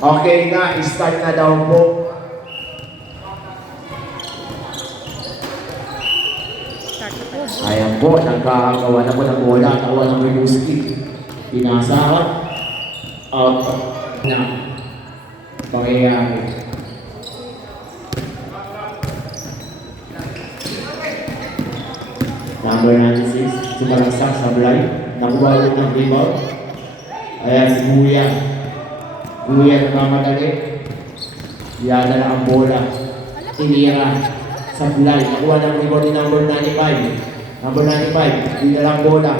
Okay na, start na daw po. Ayan po, nagkagawa na po ng bola. Nakuha ng Ribuski. Pinasahan. Out na. Pangyayari. Number 96, sumalaksak sa blind. Nakuha ulit ng rebound. Ayan si Kuya. Kuya nagmamadali. Yada na ang bola. Tinira sa blind. Nakuha ng rebound ni number 95. Number 95, hindi na lang bola.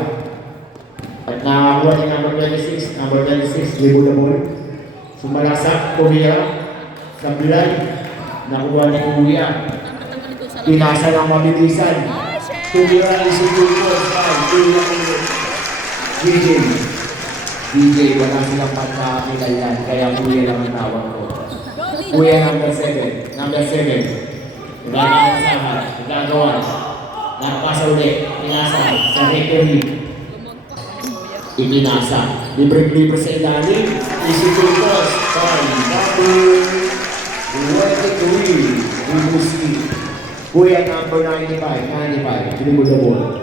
At nakakuha ni number 26. Number 26, rebound na bola. Sumalaksak, Kuya. Sa blind. Nakuha ni Kuya. Pinasa ng mabilisan. Tumira ni si Kuya. DJ, wala silang pagkakilala. Kaya Kuya lang ang tawag ko. Kuya number 7. Number 7. Nagagawa. Nakapasa ulit. Pinasa. Sa referee. Ipinasa. Libre-libre sa ilalim. Isipin ko. Number 23. Ribuski. Kuya number 95. Dribble the ball.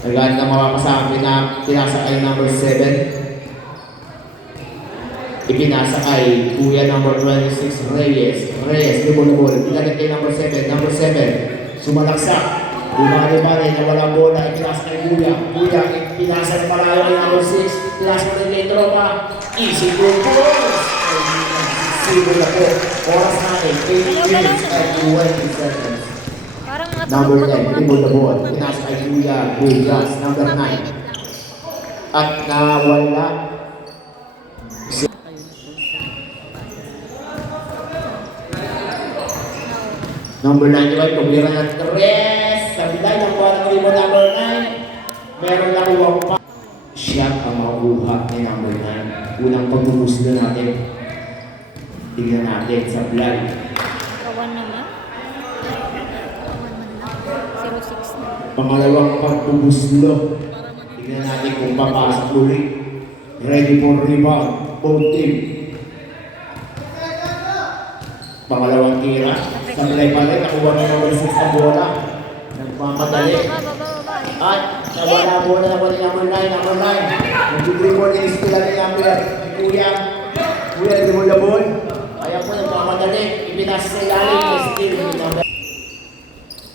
Naglaan na mapapasakit na pinasa kay number 7. Ipinasa kay Kuya number 26, Reyes, dribble the ball. Pinagay kay number 7. Number 7, sumalaksak. Bumari-bari na walang bola. Ipinasa kay Kuya. Kuya, ipinasa na malayo kay number 6. Pinasa na kay tropa. Easy goal. Sigo na po. Oras natin, 8 minutes and 20 seconds. Number 10, dribble the ball. Pinasa kay Kuya. Kuya, number 9. At nawala. Number 95, tumira ng 3. Sa bilay, nakuha ng rebound number 9. Meron lang uwang pa. Siya ang makuha ni number 9. Unang pagbumuslo natin. Tignan natin sa bilay. Kawan naman. 06 na. Pangalawang pagbumuslo. Tignan natin kung papasok ulit. Ready for rebound. Both team. Pangalawang tira. Sa bilay pa rin, nakuha na number 6 ang bola. Nagmamadali. At nawala bola na wala number 9. Number 9. Nag-dribble ni Istila ni number. Kuya. Kuya, dribble the ball. Kaya po nagmamadali. Ipinasa sa ilalim. Steal ni number.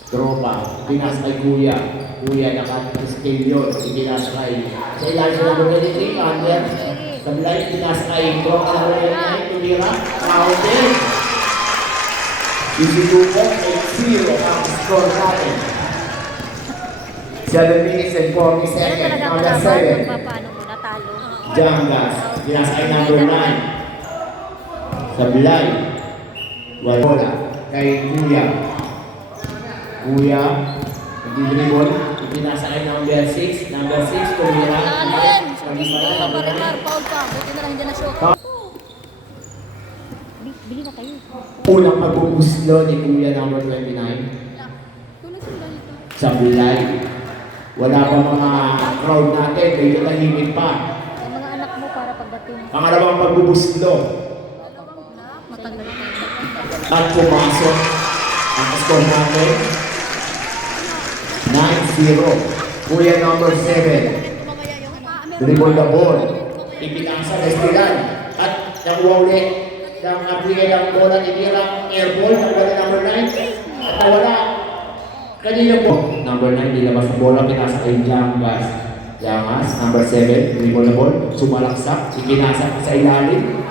Tropa. Ipinasa kay Kuya. Kuya, naka-steal yun. Ipinasa kay sa ilalim ng number 23. Under. Sa bilay, ipinasa kay Tropa na wala na. Tumira. Counter. Isinuko ay 0 ang score natin. 7 minutes and 40 seconds. Number 7. Jangas. Pinasa kay number 9. Sa bilay. Wala. Kay Kuya. Kuya. Nag-dribble. Ipinasa kay number 6. Number 6. Tumira. Bili na kayo. Unang pagpupuslo ni Kuya number 29. Sa bilay. Wala pa mga crowd natin. Medyo tahimik pa. Yung mga anak mo para pagdating. Pangalawang pagpupuslo. Matagal na. At pumasok. Ang score natin. 9-0. Kuya number 7. Dribble the ball. Ipinasa na Estilan. At nakuha ulit. Ng aplihe ng bola ni Mirang airball. Nakuha number 9. At nawala. Kanina po. Number 9, nilabas ang bola. Pinasa kay Jangas. Jangas, number 7. Dribble the ball. Sumalaksak. Ipinasa sa ilalim.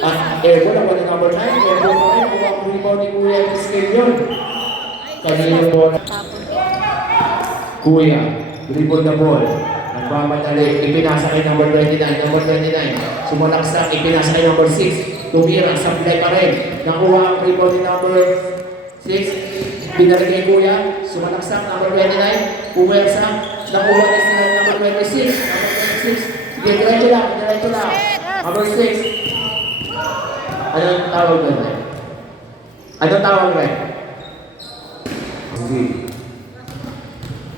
At airball. Nakuha ng number 9. Airball pa rin. Nakuha ang rebound ni Kuya Escalion. Kanina po. Kuya, dribble the ball. Nagmamadali. Ipinasa kay number 29. Number 29. Sumalaksak. Ipinasa kay number 6. Tumira, supply pa rin. Nakuha ang rebound ni number 6. Binalik kay Kuya. Sumalaksak, number 29. Puwersa. Nakuha ni sila number 26. Number 26. Sige, diretso lang. Number 6. Anong tawag ba? Anong tawag ba? Sige.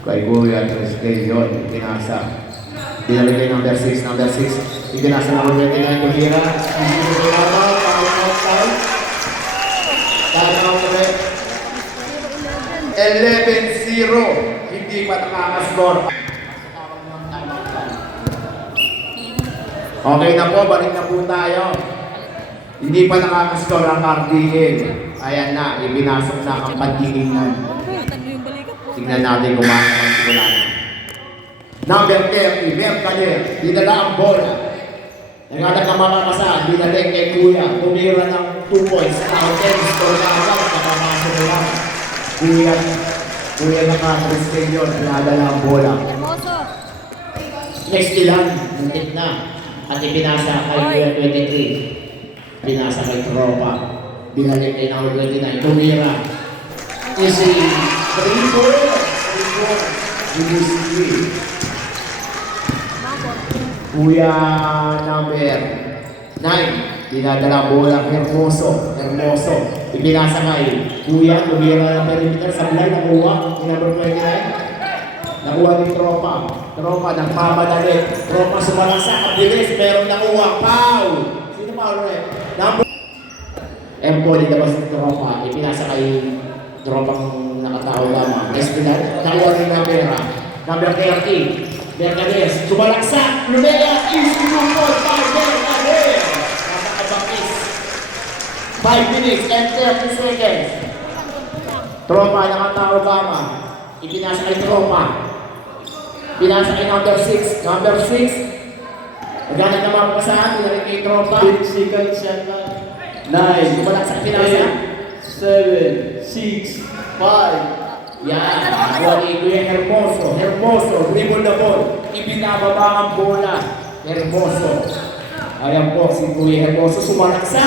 Kay Kuya, Tres Leon, pinasa. Dinalik kay number 6. Number 6. Ipinasa na ulit na yung Tumira. Time-out ulit. 11-0. Hindi pa nakakascore. Okay na po, balik na po tayo. Hindi pa nakakascore ang RDL. Ayan na, ibinasok na ang pandilingan. Tingnan natin kung ano ang simula na. Number 30, Mercader, dinala ang bola. Nagkatag na mamamasahan, dinalik kay Kuya. Tumira ng 2 points. Now 10, score na agad, nakamasok na lang. Kuya naka-Christian yun, pinadala ang bola. Hermoso. Next ilan, muntik na. At ipinasa kay Kuya 23. Pinasa kay Tropa. Binalik kay number 29. Tumira. Easy. 3-4. 3-4. Kuya number 9. Dinadala bola Hermoso. Ipinasa kay Kuya. Tumira ng perimeter. Sablay nakuha. Number 29. Nakuha ni Tropa. Tropa nagmamadali. Tropa sumalasa. Kabilis. Pero nakuha. Foul. Sino foul ulit? Number Empoli labas ni Tropa. Ipinasa kay Tropang nakatao lamang. Espinal. Nakuha ni Navera. Number 30. Mercader. Sumalaksa. Lumea. Easy rumor. 5 Mercader. Nakakabakis. 5 minutes and 30 seconds. Tropa nakatao lamang. Ipinasa kay Tropa. Pinasa kay number 6. Number 6. Maghanap na mga pasahan. Pinalik kay Tropa. 10 seconds shot clock. 9, Sumalaksa pinasa. 7, 6, 5. Yan. Nakuha ni Kuya Hermoso. Dribble the ball. Ibinababa ang bola. Hermoso. Ayan po si Kuya Hermoso. Sumalaksa.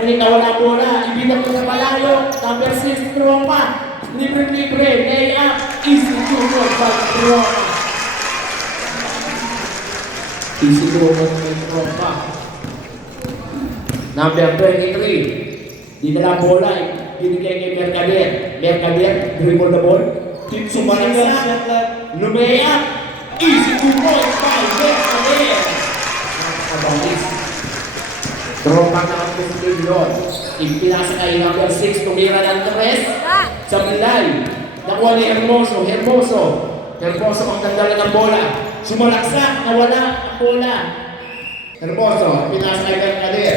Ngunit nawala bola. Ibinababa sa malayo. Number 6. Tropa. Libre. Lay up. Easy to goal by Tropa. Easy to goal by Tropa. Number 23. Dinala bola. Binigay kay Mercader. Dribble the ball. Sumalaksa. Shot clock. Lumea. Easy to goal by Mercader. Nakakabangis. Tropa nakapagpapagpapag yun. Ipinasa kay number 6. Tumira ng 3. Sa Bilay. Nakuha ni Hermoso ang tandala ng bola. Sumalaksa. Nawala ang bola. Hermoso. Pinasa kay Mercader.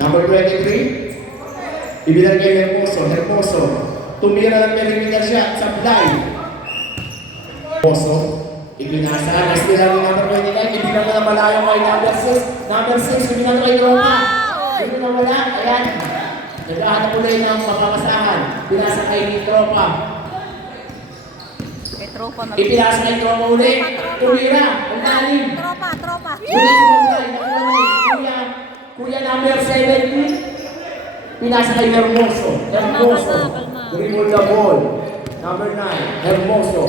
Number 23. Ibilang kay Hermoso. Tumira ng perimeter shot sa Bilay. Hermoso. Ibinasa. Next nila ng number 29. Ibilang na malayo kay number 6. Number 6. Ibilang kay Tropa. Hindi na wala. Ayan. Naghahanap ulit ng mapamasahan. Pinasa kay Tropa. Kay Tropa na. Ipinasa kay Tropa ulit. Tumira. Ang lalim. Tropa. Ulit mo tayo. Nakuha ni Kuya number 17. Pinasa kay Hermoso. Dribble the ball. Number 9. Hermoso.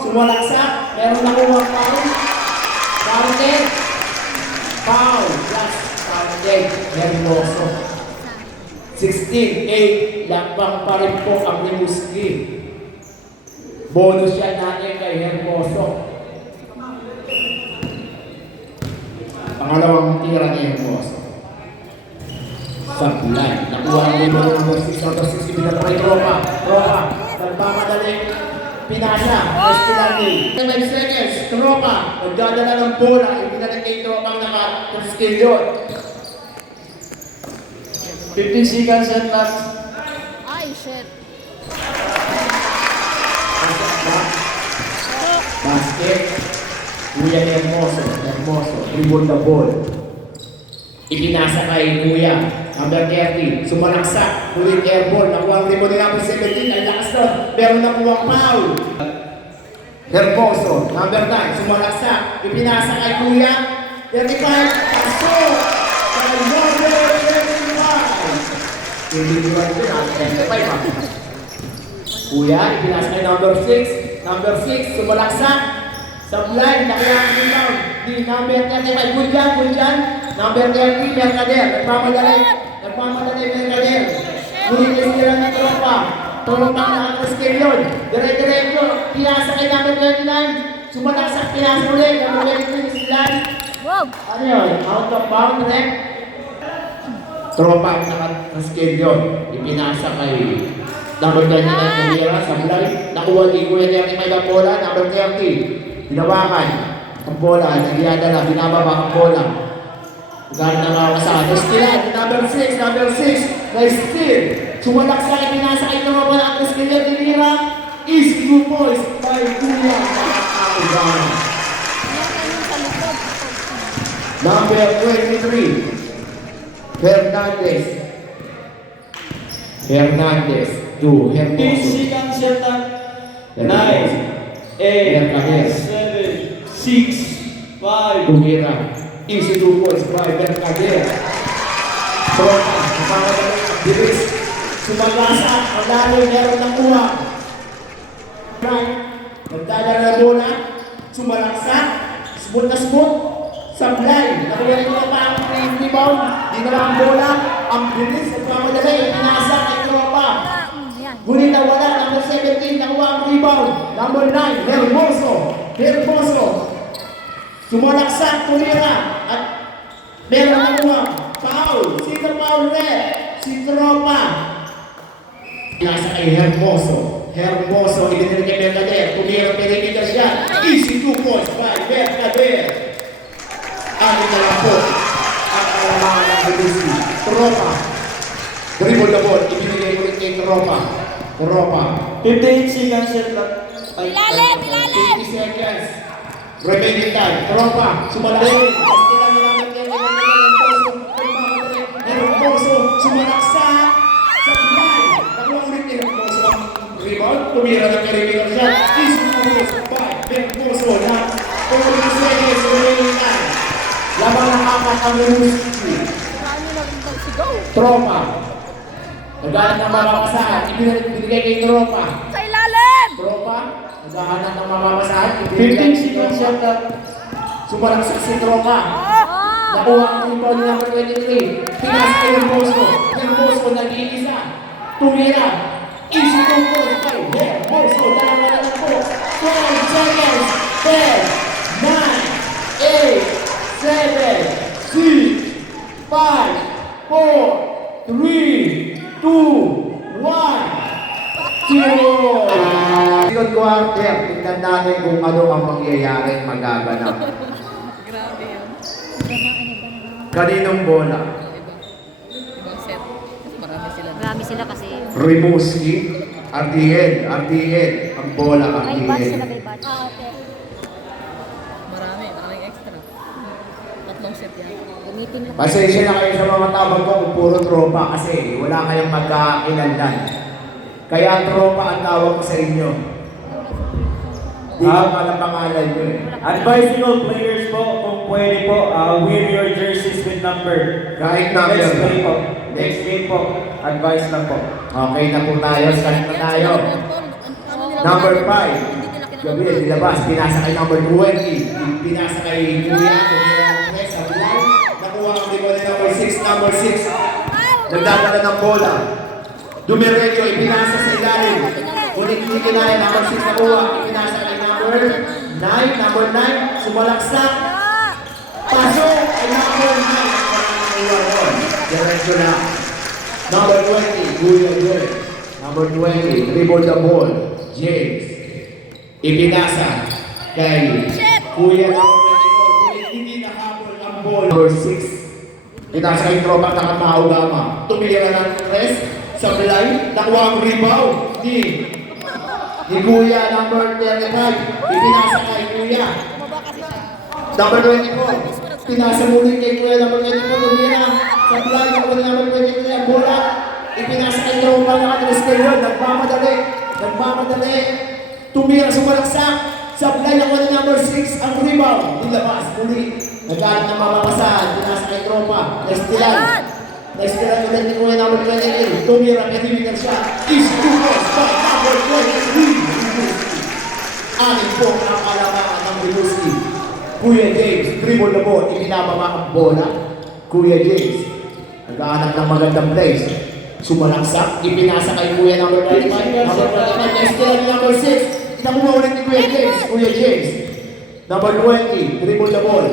Sumalaksa. Meron nakuha foul. Foul. Plus counted. Hermoso. 16-8. Lampang pa rin po ang Limuski. Bonus yan natin kay Hermoso. Pangalawang tira ni Hermoso. Sablay. Nakuha ang number 6. Number 6. Ibinata kay Tropa. Nagpamadali. Pinasa. Estilani. 5 seconds. Tropa. Nagdadala ng bola. Ibinata kay Tropa ang naka-skill yun. 15 seconds shot clock. Ay, shit. Basket. Kuya ni Hermoso. Dribble the ball. Ipinasa kay Kuya. Number 30. Sumalaksa. Ulit airball. Nakuha ang rebound nila po 17. Ang lakas doon. Pero nakuha ang foul. Hermoso. Number 9. Sumalaksa. Ipinasa kay Kuya. 35. Pasok. Kay number 35. Hindi ba ito na? 35 ha. Kuya. Ipinasa kay number 6. Number 6. Sumalaksa. Sablay. Nakuha ang rebound. Di number 35. Good dyan. Number 30. Mercader. Nagmamadali Mercader. Ngunit sila ng Tropa. Tropa na ang yun. Dire-diretso. Pinasa kay number 29. Sumalaksak, pinasa ulit. Number 23, Silan. Wow! Ano yun? Out of bound, rep. Tropa ang naka-skill yun. Ipinasa kay number 29 Camila sa Blay. Nakuha ni Kuya Terry may la bola. Number 30. Hinawakan. Ang bola. Nagyadala. Binababa ang bola. Gano'n na makasahan. Stilan. Number 6. Number 6. Nice steal. Sumalaksak. Ipinasa kay Tropa na ang skill yun. Tinira. Easy 2 points. By Kuya. Nakakagana. Yung sa likod. Number 23. Hernandez. Hernandez to 15 Hermoso. seconds shot clock. 9, 8, 7, 6, 5. Tumira. Easy 2 points by Mercader. Tropa. Napamadali. Bilis. Sumagasa. Ang lalo meron ng kuha. Nagdadala na bola. Sumalaksak. Smooth na smooth. Sablay. Nakuha ko na pa ang rebound. Di na lang ang bola. Ang bilis. Nagpamadali. Pinasa kay Tropa. Yan. Ngunit nawala. Number 17. Nakuha ang rebound. Number 9. Hermoso. Hermoso. Sumalaksak. Tumira. At meron na nakuha. Foul. Sino foul red? Si Tropa. Pinasa kay Hermoso. Hermoso. Ibinili kay Mercader. Tumira. Piniligas siya. Easy 2 points by Mercader. Amin na lang po ang kalamangan ng Belusi. Tropa. Dribble the ball. Ibinigay ulit kay Tropa. Tropa. 15 seconds shot clock. Ilalim! Ilalim! 50 seconds. Remaining time. Tropa. Sumalaksak. Basta lang nilaman kay Hermoso. Sumalaksak. Sa bilay. Nakuha ulit kay Hermoso ang rebound. Tumira ng karibigan siya. Easy moves by Hermoso na 40 seconds. Remaining time. Laban ng apat ang Belusi. Marami na rin daw sigaw. Tropa. Naghahanap ng mamapasahan. Ibinigay kay Tropa. Sa ilalim! Tropa. Naghahanap ng mamapasahan. 15 seconds shot clock. Sumalaksak si Tropa. Ah! Nakuha ang rebound ni number 23. Pinas kay Hermoso. Hermoso nag-iisa. Tumira. Easy to go. Hermoso. Dalawa na lang po. 12 seconds. 10, 9, 8, 7, 6, 5, 4, 3, 2, 1, 0. Second quarter, tingnan natin kung ano ang mangyayari magaganap. Grabe yun. Kaninong bola? Ibang set. Marami sila kasi. Rimuski, RDL, ang bola, May batch sila, RDL. may batch. Okay. Maraming extra. Tatlong set yan. Gamitin lang. Pasensya na kayo sa mga tawag ko kung puro tropa kasi wala kayong magkailanlan. Kaya tropa ang tawag ko sa inyo. Di ko pala pangalan nyo eh. Advisable players po, kung pwede po, wear your jerseys with number. Kahit number. Next game po. Next. Next game po. Advice lang po. Okay na po tayo. Start na tayo. Number 5. Gabi, nilabas. Pinasa kay number 20. Pinasa kay Kuya. Sa bilay. Nakuha ang rebound ni number 6. Number 6. Nagdadala ng bola. Dumiretso. Ipinasa sa ilalim. Ngunit hindi kinaya. Number 6 nakuha. Ipinasa kay number 9. Number 9. Sumalaksak. Pasok kay number 9. Diretso na. Number 20. Kuya James. Number 20. Dribble the ball. James. Ipinasa kay Kuya number 24. Hindi nakahabol ang ball. Number 6. Pinasa kay Tropa Nakamaugama. Tumira ng press. Sa bilay. Nakuha ang rebound ni Kuya number 35. Ipinasa kay Kuya. Number 24. Pinasa muli kay Kuya number 24. Tumira. Sa bilay. Nakuha ni number 23 ang bola. Ipinasa kay Tropa Nakamaugama. Nagmamadali. Nagmamadali. Tumira, sumalaksak. Sablay na ni number 6 ang rebound. Nilabas, muli. Nagkaroon ng mamapasahan. Pinasa kay Tropa. Nestilan. Nestilan ulit ni Kuya number 28. Tumira, piniligan siya. Is 2 points by number 23. Anin po ang kalamangan ng Belusi. Kuya James, dribble the ball. Ibinababa ang bola. Kuya James. Naghahanap ng magandang place. Sumalaksak, ipinasa kay Kuya number 95. Number 95, next to number 6. Nakuha ulit ni Kuya James. Kuya James. Number 20, dribble the ball.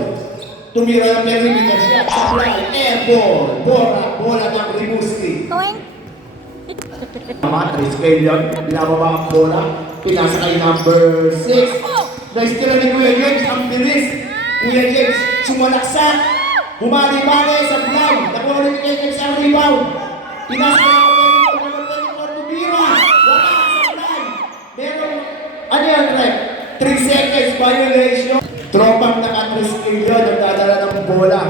Tumira ng perimeter shot. Supply, air ball. Bola ng Ribusti. Mga 3 scale yun. Binababa ang bola. Pinasa kay number 6. Nice tira ni Kuya James. Ang bilis. Kuya James, sumalaksak. Bumali-bali sa blind. Nakuha ulit ni Kuya James ang rebound. Pinasa kay number 24. Tumira. Wala sa blind. Meron, ano yan, Rep? 3 seconds violation. Tropang naka-3 yun, nagdadala ng bola.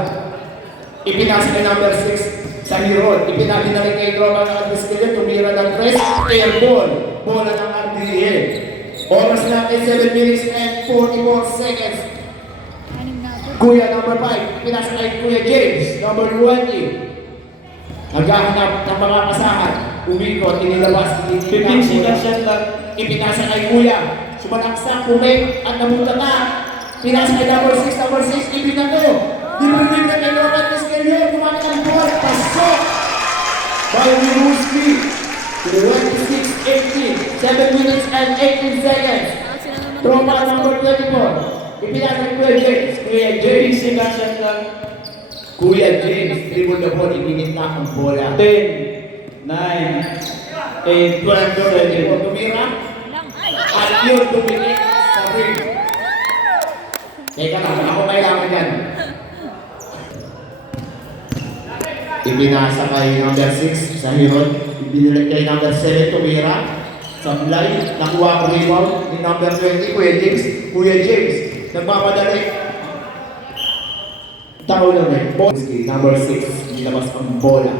Ipinasa kay number 6 sa hero. Ipinabi na rin kay Tropang naka-3 yun, tumira ng 3, air ball. Bola ng RDA. Oras natin 7 minutes and 44 seconds. Kuya number 5, ipinasa kay Kuya James, number 20. Naghahanap ng mga kasahan. Umikot, inilabas, 15 seconds shot clock. ipinasa kay Kuya. Sumalaksak, pumik, at namunta ka. Pinasa kay number 6, ibinato. Dinurinig na kay Logan Escalier, kumamit ang ball, pasok. By Wiluski, 26-18, 7 minutes and 18 seconds. Tropa number 24, ipinasa kay Kuya James. Kuya 15 James, seconds shot clock. Kuya James, dribble the ball, ibinit na ang bola. 10, 9, 8, 7. Tumira, at yun tumingin sa ring. Teka lang, ako kailangan yan. Ipinasa kay number 6 sa Hiron. Ibinilit kay number 7, tumira. Sablay, nakuha ang rebound ni number 20, Kuya James. Kuya James, nagpapadali. Tao lang eh. Number 6, nilabas ang bola.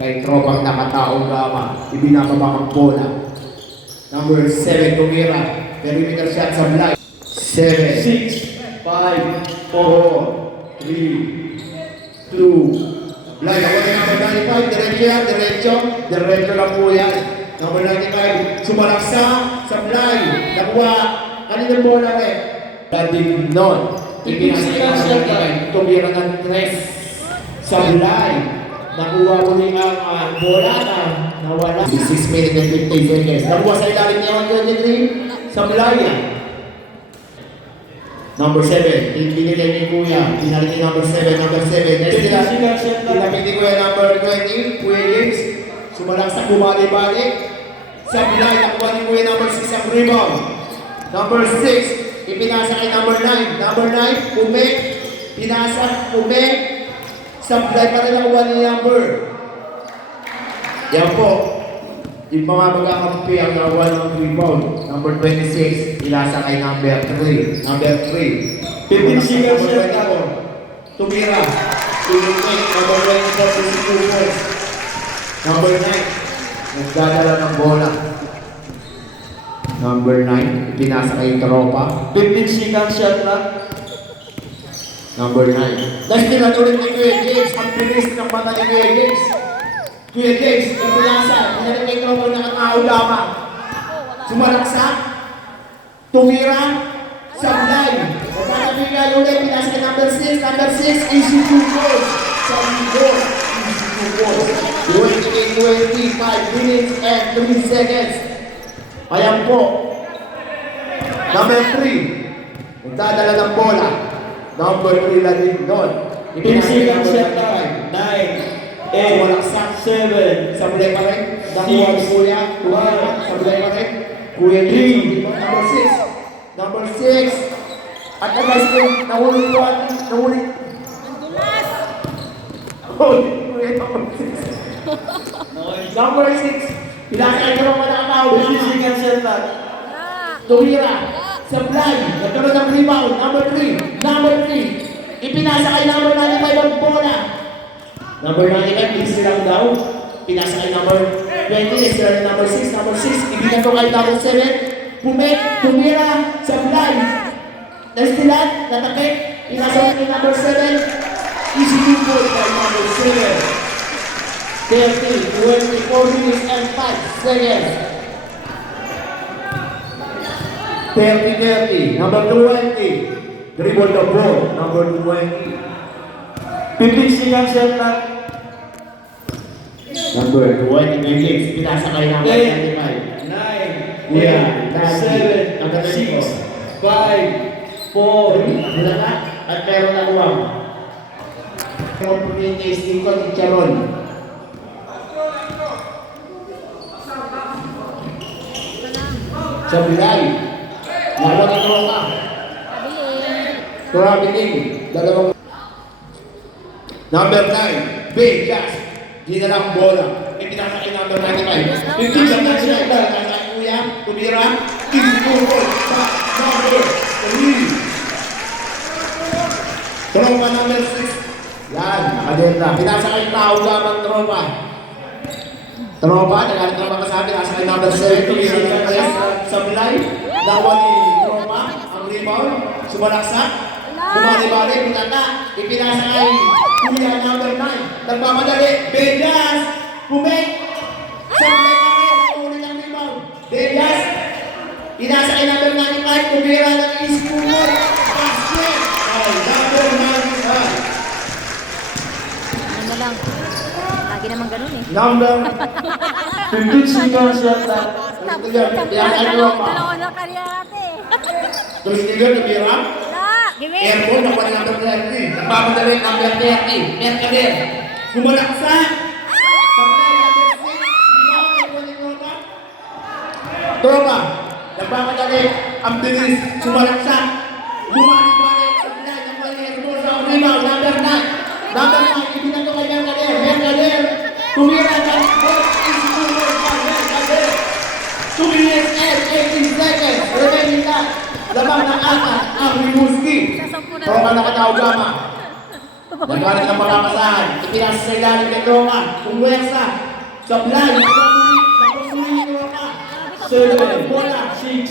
Kay tropang nakataong gama, ibinababa ang bola. Number 7, tumira. Perimeter shot sa blind. 7, 6, 5, 4, 3, 2, blind. Ako na number 95, diretso yan, diretso lang po yan. Number 95, sumalaksa sa blind. Nakuha, kaninang bola rin. Dating non. Ipinasa kay number 95, tumira ng 3 sa blind. Nakuha ko rin ang bola na nawala. 6 minutes and 15 seconds. Nakuha sa ilalim niya 123 sa blind. Number 7, binigay ni Kuya. Pinalik ni number 7, number 7. Next nila, pinapit ni Kuya number 20, Kuya James. Sumalaksak, bumali-balik. Sa bilay, nakuha ni Kuya number 6 ang rebound. Number 6, ipinasa kay number 9. Number 9, pumik. Pinasa, pumik. Sa bilay pa rin nakuha ni number. Yan po. Yung mga magkakampi ang nakuha ng rebound. Number 26, ilasa kay number 3. Number 3. 15 seconds left ako. Tumira. Tulungin. Number 24, 52 points. Number 9, nagdadala ng bola. Number 9, ipinasa kay Tropa. 15 seconds shot clock. Number 9. Dahil tinatuloy ni Kuya James, ang bilis ng mata ni Kuya James. Kuya James, ipinasa. Pinalit kay Tropa na katao lamang. Sumalaksak. Tumira. Sablay. Nagkakabigay ulit. Pinasa kay number 6. Number 6, easy 2 goals. Sabi goals. Easy 2 goals. 25 minutes and 3 seconds. Ayan po. Number 3. Nagdadala ng bola. Number 3 lang din doon. 15 seconds shot clock. 9, 8, Walaksak. 7, Sablay pa rin. Nakuha ni Kuya. Sablay pa rin. Kuya 3. Number 6. Number 6. At nag-guys ko, nahuli ko at nahuli. Nahuli Kuya number 6. Number 6. Pinakay ko naman ang tao. 15 seconds shot clock. Tumira. Sablay. Nagkaroon ng rebound. Number 3. Number 3. Ipinasa kay number 95 ang bola. Number 95, please lang daw. Pinasa kay number 20, sila number 6, number 6. Ibigay ko kay number 7. Pumik, tumira, sablay. Nastilan, natakip. Pinasa kay number 7. Easy to goal kay number 7. 30, 24 minutes and 5 seconds. 30-30, number 20. Dribble the ball, number 20. 15 seconds shot clock. Number 26, pinasakay ng 10, 25. 9, Kuya, 8, 7, 6, 5, 4, Dilata at meron na uwang. Tasting ko, chicharon. Sa bilay. Lalo na tropa. Traveling. Dalawang. Number 9, Big Gas. Di na lang bola. Ipinasakay number 95. 15 lang na siya. Pinasakay kuya, tumira. Isinurol sa number 3. Tropa number 6. Yan, nakadir na. Pinasakay tao lamang tropa. Tropa, nagalit na mga kasabi. Pinasakay number 7. Tumira sa bilay. Dawa ni tropa. Ang rebound. Sumalaksak. Bumali-bali, pinata, ipinasakay, kuya number 9, nagmamadali, Benyas, bumik, sabay pa rin, nakulit ang rebound, Benyas, pinasakay number 95, kumira ng iskulot, basket, ay, number 95, Ano lang. Lagi naman ganun eh. number 15 seconds yata. Dalawa na karya natin. Terus tiga kumira, Give airborne, nakuha ng number 30, nagmamadali, number 30, Mercader, bumalaksak, sabay number 6, rebound, nakuha ni tropa, tropa, nagmamadali, ang bilis, sumalaksak, bumalik-balik, sabay, nakuha ni Hermosa, ang rebound, number 9, number 9, ibinagto kay Mercader, tumira ng 2 minutes and 18 seconds, remaining na, labang ng atas, ang Rimuski, tropa nakatawag gama, nagkaroon ng pagkakasahan, ipinasa sa ilalim ng tropa, umwesa, sablay, napasuli ni tropa, 7, bola, 6,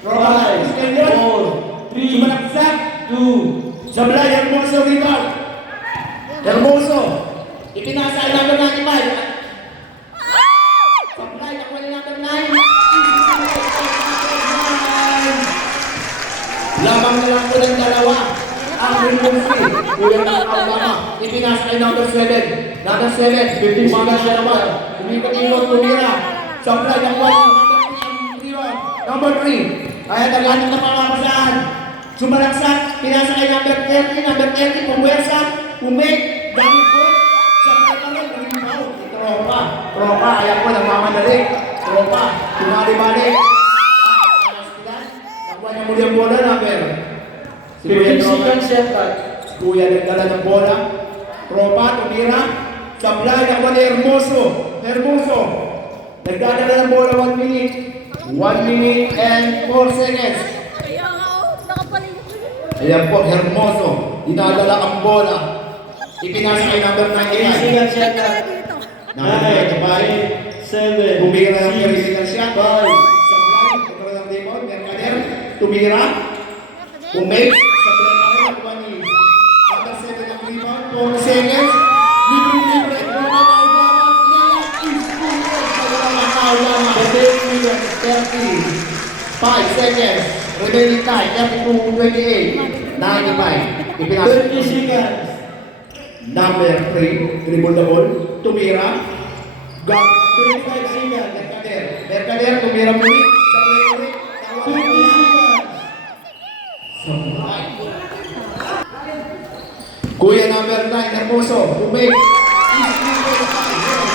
5, tropa, 4, 3, sumalaksak, 2, sablay, Hermoso, rebound, Hermoso, ipinasa ilalim ng 95, sablay, nakuha ni number 9, labang na lang po ng dalawa. Ang Rimuski, kuya ng Alabama, ipinasa kay number 7. Number 7, 50 mga siya naman. Umikat-ikot, tumira. Supply ng 1, number 3. Kaya taganong na pamamasaan. Sumalaksak, pinasa kay number 30. Number 30, pumwersa, umik, dami po. Supply ka rin, rebound. Tropa, tropa, ayan po, nagmamadali. Tropa, tumali-balik. Nakuha niya muli ang bola, number. Si Kuya 15 Tropa. seconds yata. Kuya nagdala ng bola. Tropa, tumira. Sablay, nakuha ni Hermoso. Hermoso. Nagdadala ng bola 1 minute. 1 minute and 4 seconds. Ayan po, Hermoso. Dinadala ang bola. Ipinasa kay number 8 99. seconds yata. Number 9, 7, Tumira ng physical 6, shot. 5, Sablay, nagkaroon ng rebound. Mercader. Tumira. Umake. Sablay pa rin. Nakuha ni number 7 ng rebound. 4 seconds. Libre-libre. Libre. 5 seconds. Remaining time. 32-28. 95. Ipinasa. 30 seconds. Number 3. Dribble the ball. Tumira. Got 25 seconds. Mercader. Mercader. Tumira muli. Sablay muli. Nakuha 20 ni seconds. Kuya number 9, Hermoso, umik.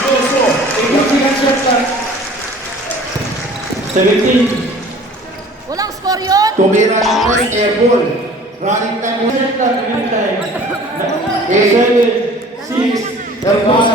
Hermoso. 18 seconds yata. 17. Walang score yun. Tumira ng press, airball. Running time. Yata, remaining time. 8, 7, 6, Hermoso.